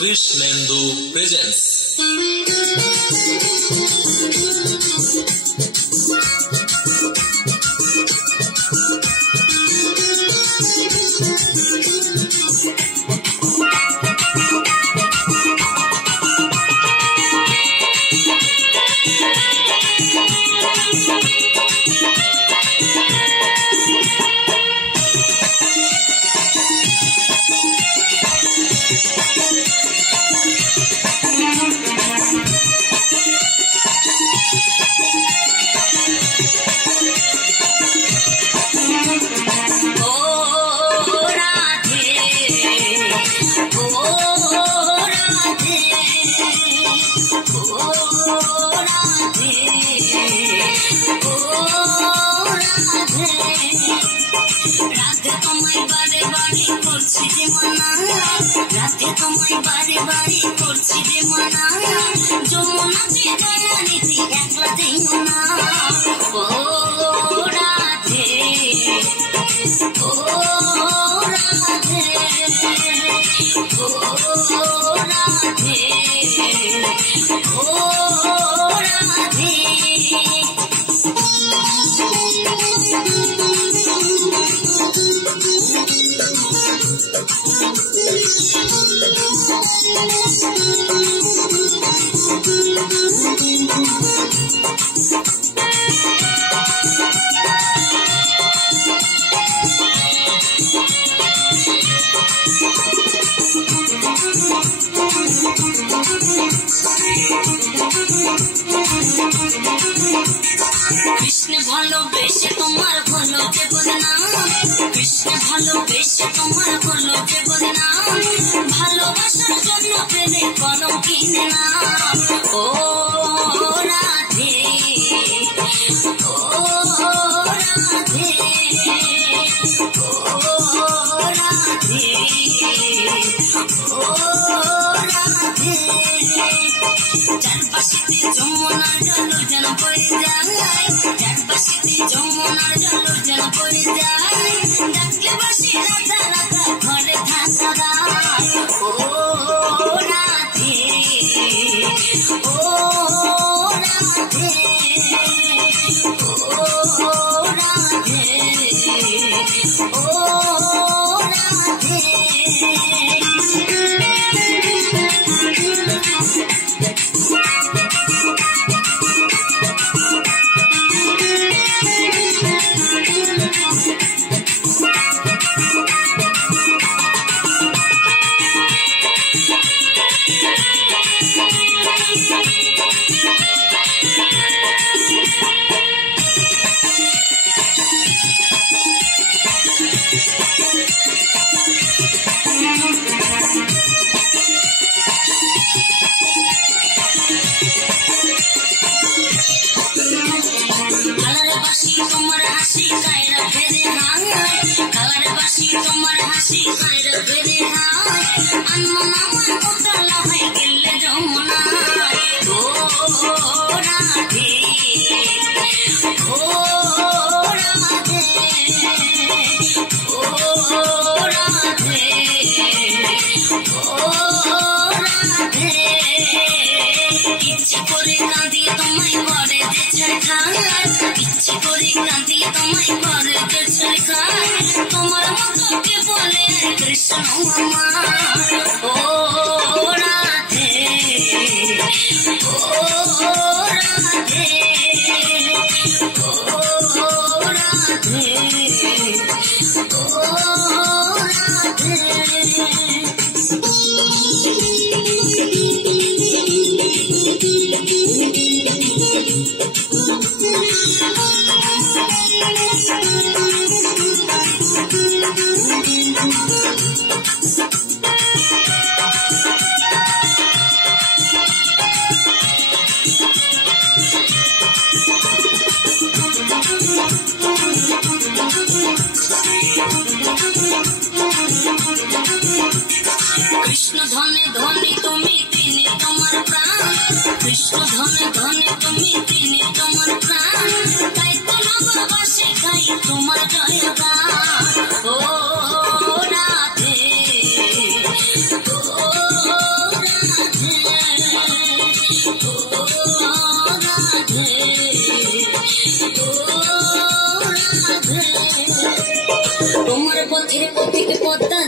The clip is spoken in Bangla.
কৃষ্ণেন্দু প্রেজেন্স। রাতে তোমায় বারে বারে করছি যে মানা, যমুনাতে দয়া নিতে একলা দেও না। ও রাধে, ও রাধে, ও রাধে, ও রাধে। কৃষ্ণ ভালোবেসে তোমার হলো যে বদনাম, কৃষ্ণ ভালোবেসে তোমার হলো যে বদনাম, ভালোবাসার জন্য প্রেমে কলম কিনে না। ও রাধে, ও রাধে, ও রাধে, ও রাধে। চারপাশেতে যমুনার জল যেন বয়ে যায়, চারপাশেতে যমুনার জল যেন বয়ে যায়, ডাকলে বাসি রাধা রাধা ঘরে থাকা দায়। ও রাধে, ও রাধে, ও রাধে, ও রাধে। তোমার হাসি কায়রা ফেরে হায়, কালার বাসি তোমার হাসি কায়রা ফেরে হায়, আনমন আমার উতলা হয়ে গেলে যমুনা। ও রাধে, ও রাধে, ও রাধে, ও রাধে। ইচ্ছে করে কাঁদি তোমায় ঘরে যে ছেড়ে, ইচ্ছে করে কাঁদি তোমায় ঘরে যে ছেড়ে, তোমার মতো কে বলে কৃষ্ণ আমার। ও রাধে, ও রাধে, ও রাধে, ও রাধে। কৃষ্ণ ধনে ধনে তুমি তিনি তোমার প্রাণ, কৃষ্ণ ধনে ধনে তুমি তিনি তোমার প্রাণ, তাই তো নববাসে গাই তোমার জয়গান। ও রাধে, ও তোমার পথের পথিক পদ্মা